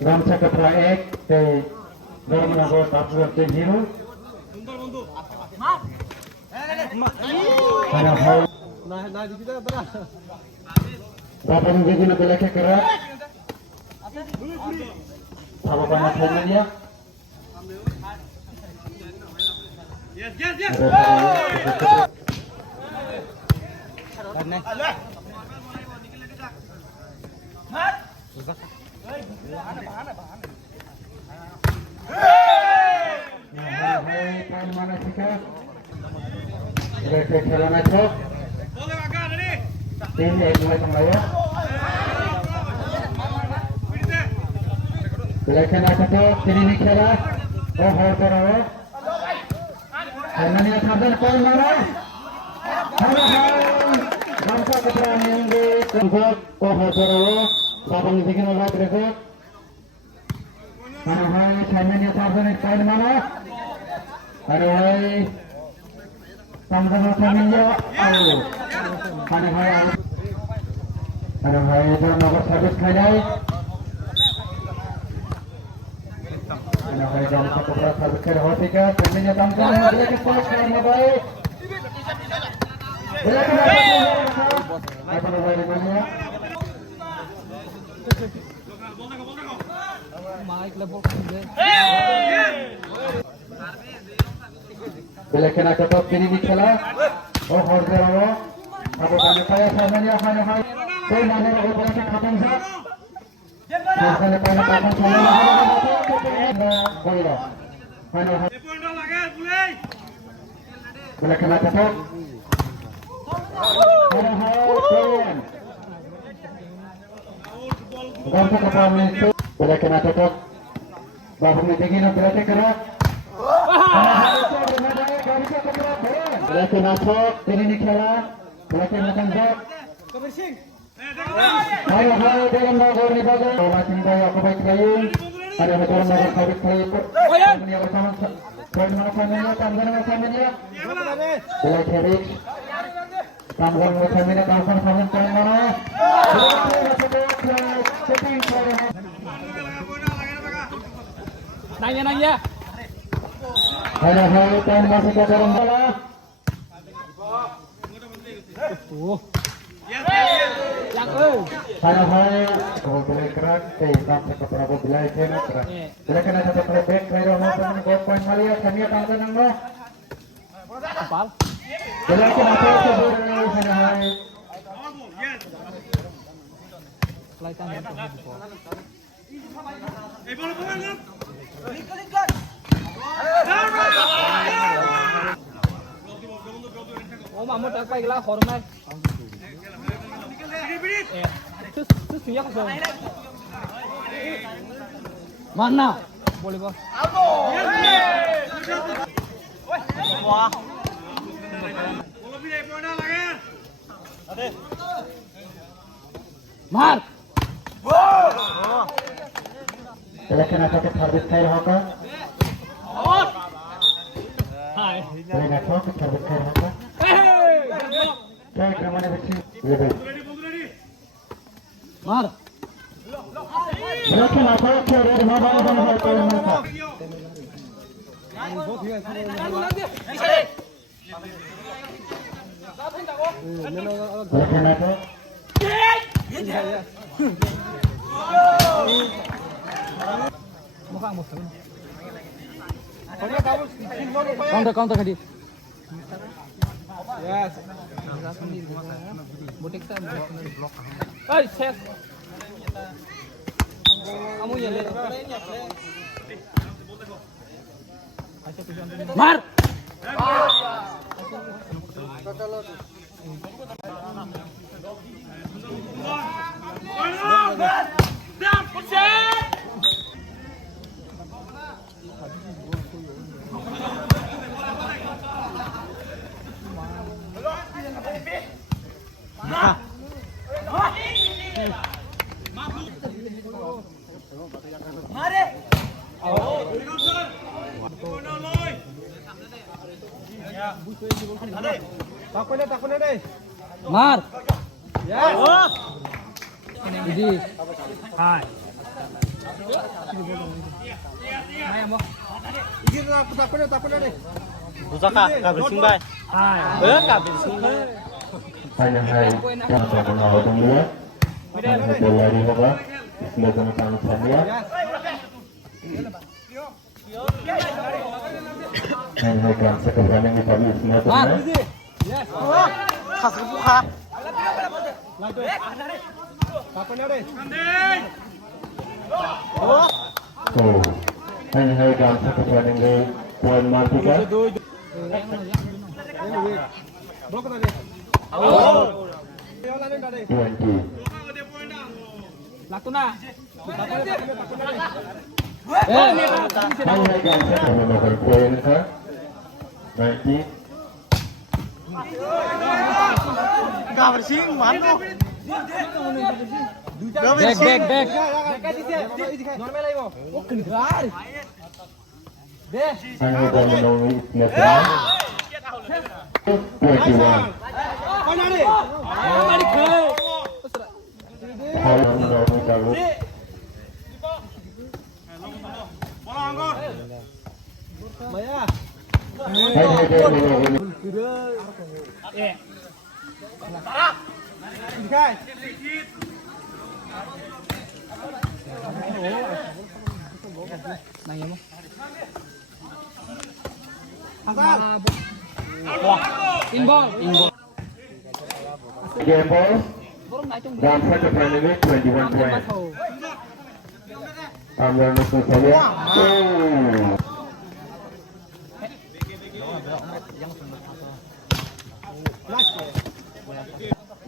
Ramsa Ketra Ek te Dormanago Tapur te Hero. Karena hal. Nah di kita berapa? Berapa minggu nak belakang kerak? Apa banyak formnya? Yes. Mana sikap? Boleh jalan aja. Boleh agak ini. Ini mulai pembawa. Belakang aja tu, sini ni kira. Oh, hal kerawa. Mana ni sahaja kau mana? Hal. Ramsa Ketra Minggu. Kuat. Oh, hal kerawa. Sabang ni sikit orang bereka. Hal. Mana ni sahaja kau mana? Hai, sama-sama familia. Hai, itu nomor servis kalian. Hai, dalam satu berat servis kalian hotika. Familia tampil mobil ke pas kalian mobil. Apa mobil di mana? Mic level kan? Belakang ada top kiri di celah. Oh, order awak. Apa kami saya samanya hai. Kau mana aku boleh khatam sah? Kalau kau khatam samanya boleh. Hai. Belakang ada top. Hai. Gambar kapal itu. Belakang ada top. Bahu ni tinggi nak belakang kerak. Belakang masuk, ini di kela, belakang makan jok. Hai, dalam nagor ni bagai. Masih bawa aku baik lagi. Ada dalam nagor kau baik lagi. Ini apa sama? Kau mana samanya? Tamgan mana samanya? Belakang herik. Tamgan mana samanya? Tamgan samanya kau mana? Nanya. Hai, tuan masih ke dalam bola. Hai, kau boleh kerak. Sampai ke Prabu Bilai kena kerak. Bila kena satu playback, kira orang pun kau poin malia. Kami akan tenang loh. Apal? Bila kena satu boleh. Hai. Kelaikan yang bola. Lingkar. Oh, Mahmud tak baik lah, hormat. Terus siap kau. Mana? Boleh bang. Wah. Mar. Belakang ada servis kair hoka. Hai. Belakang ada servis kair hoka. Kayak kemana bersih? Mar. Belakang ada dari mana mana kalau mana. Belakang ada. Counter tadi. Yes. Botek saya blok. Hey, chef. Kamu ya lihat. Mar. Mar. Yes. Idi. Hai. Hai mo. Busaka, kabersing bay. Hai. Kabersing bay. Hanya hai yang saya mengawas dulu. Hanya berlari bapak. Silakan tangan saya. Hanya kan sekarang yang kita bisa Mar. melakukan. Yes. Kasih buka. Oh, hanya hai kan sekarang yang poin martika. 20. Lakuna. Hanya hai kan sekarang melakukan poin ke 90. Kabersing mana? Back. Normal ayo. Oh, keluar. Deh. Hanya kan menolong melakukan 21. Mari ke. Hanya menolong kalau Maya. hanya kan menolong Eh. Nanya mo. Inball. game ball. Dalam satu pertandingan 21 poin. Ambil musuh saya.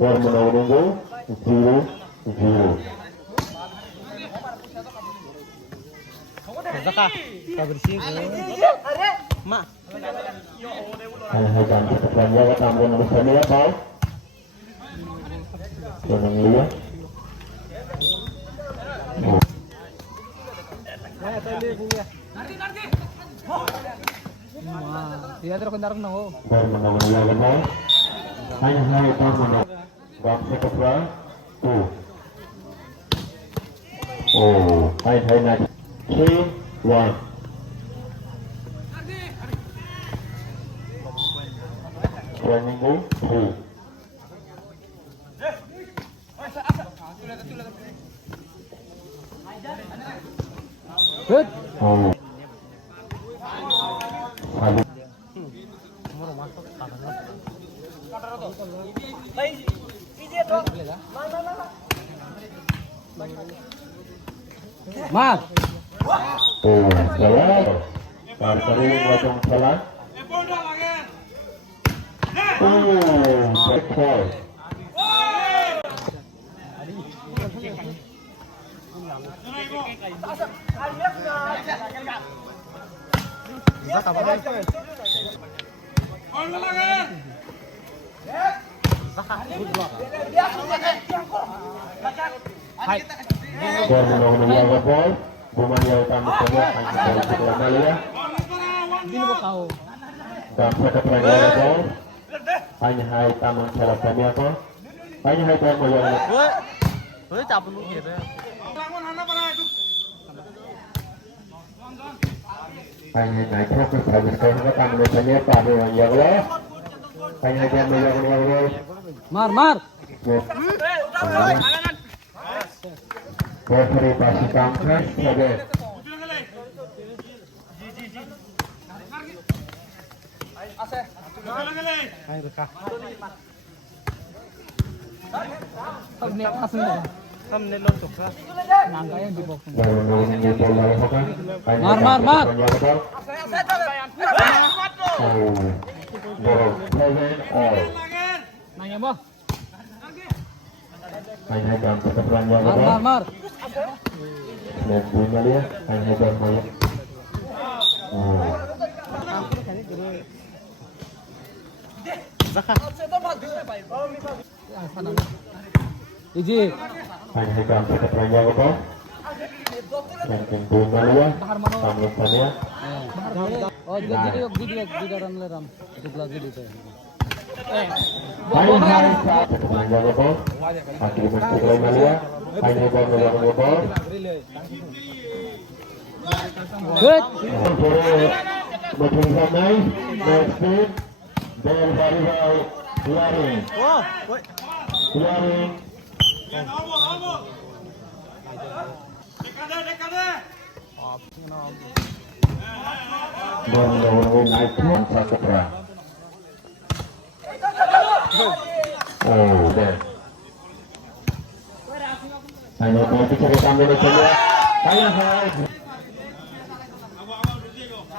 Skor menunggu 0-0. Busaka, kabersing. Ma. Hanya kan sekarang ya ambil nomor saya bal. Tenang dia. Dia terus kendaraan no. Skor menunggu bal. Hanya saya tahu menang. Dalam satu pertandingan 2. Oh, hai nanti 3-1. Minggu 3. Good. Oh. Habis. Mar. Oh, salah. Kali macam salah. Oh, back foul. Hai. Skor menunggu ball. Bumanya utama saja akan bola Malaysia. Dino mo kau. Dalam satu pertandingan ball. Hanya hai taman salah kami apa? Hanya hai taman yang Woi, capek lu gitu. hanya naik fokus habis kau nak taman saja pada yang lah. Hanya taman yang lah. Mar. Referee pasti tangkas saja. Hai bekah. Ini langsung dah. Hamne lontok lah. Nangkanya di bawah. Baru menunggu bola lakukan. Mar. Oh, ball 7-all. Nanya mo. Hanya dalam satu pertandingan. Mar. Net bunga dia hanya dalam banyak. Oh. Busaka. Iji. Hanya dalam satu pertandingan apa? Yang bunga dia. Tamu saya. Oh, jadi ram leram. Itu lagi itu. Hai hai saat menjaga bos. Akhir mesti Malia. Hai hai bos menjaga bos. Good. Between Samai, Messi, then Baribai, Clearing, Wow, woi. Clearing. Dan menurunkan naik mangsa ketra. Oh, deh. Hanya mau bicara tambah saja. Hai.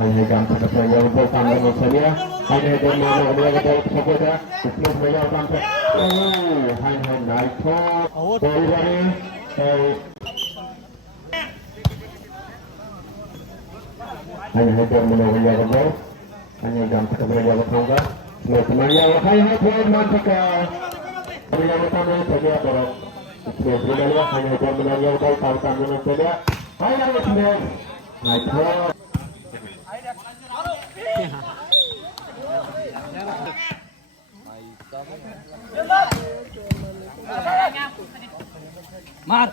Hanya gambar saya untuk tambah saja. Hanya dengan dia kata saja. Sebelum saya sampai. Oh, hanya naik dari hanya hadir menawar gol, hanya gambar kepada tangga. Semuanya hanya poin mantika. Yang utama saja borok. Sebenarnya hanya hadir menawar gol tahu tanggungan saja. Hanya sebenarnya naik gol. Mar.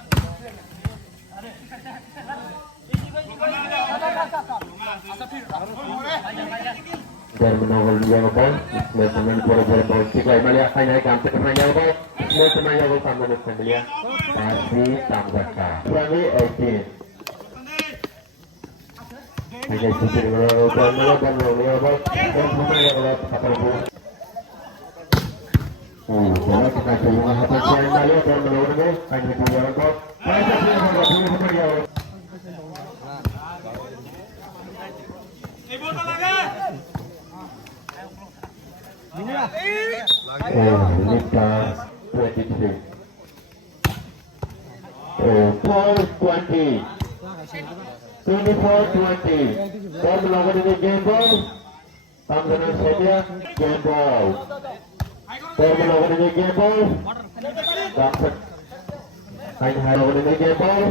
Dan menawar dia gol, semuanya pura-pura gol. Tiga Malia hanya gambar kepada gol. Semuanya gol tanggungan saja. Masih tanggakan. Berani 18. Hanya sisi menawar dan menawar gol. Dan semuanya gol kapal bola. Bola kita coba hati saya Malia dan menawar gol. Hanya menawar gol. Hanya semuanya gol. Lika 23. Paul 20. 24-20. Dan melakukan ini game ball. Tanggungan saja game ball. Dan melakukan ini game ball. Dapat. Hanya melakukan ini game ball.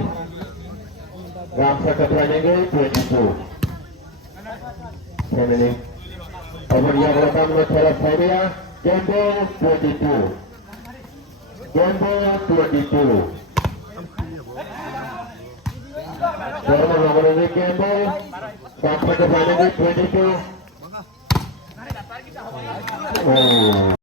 Ramsa keberanian ini 22. Ini. Over yang pertama masalah saya. Game ball 22. Game ball 22. Baru melakukan ini game ball. Sampai ke sana ini 22. Oh,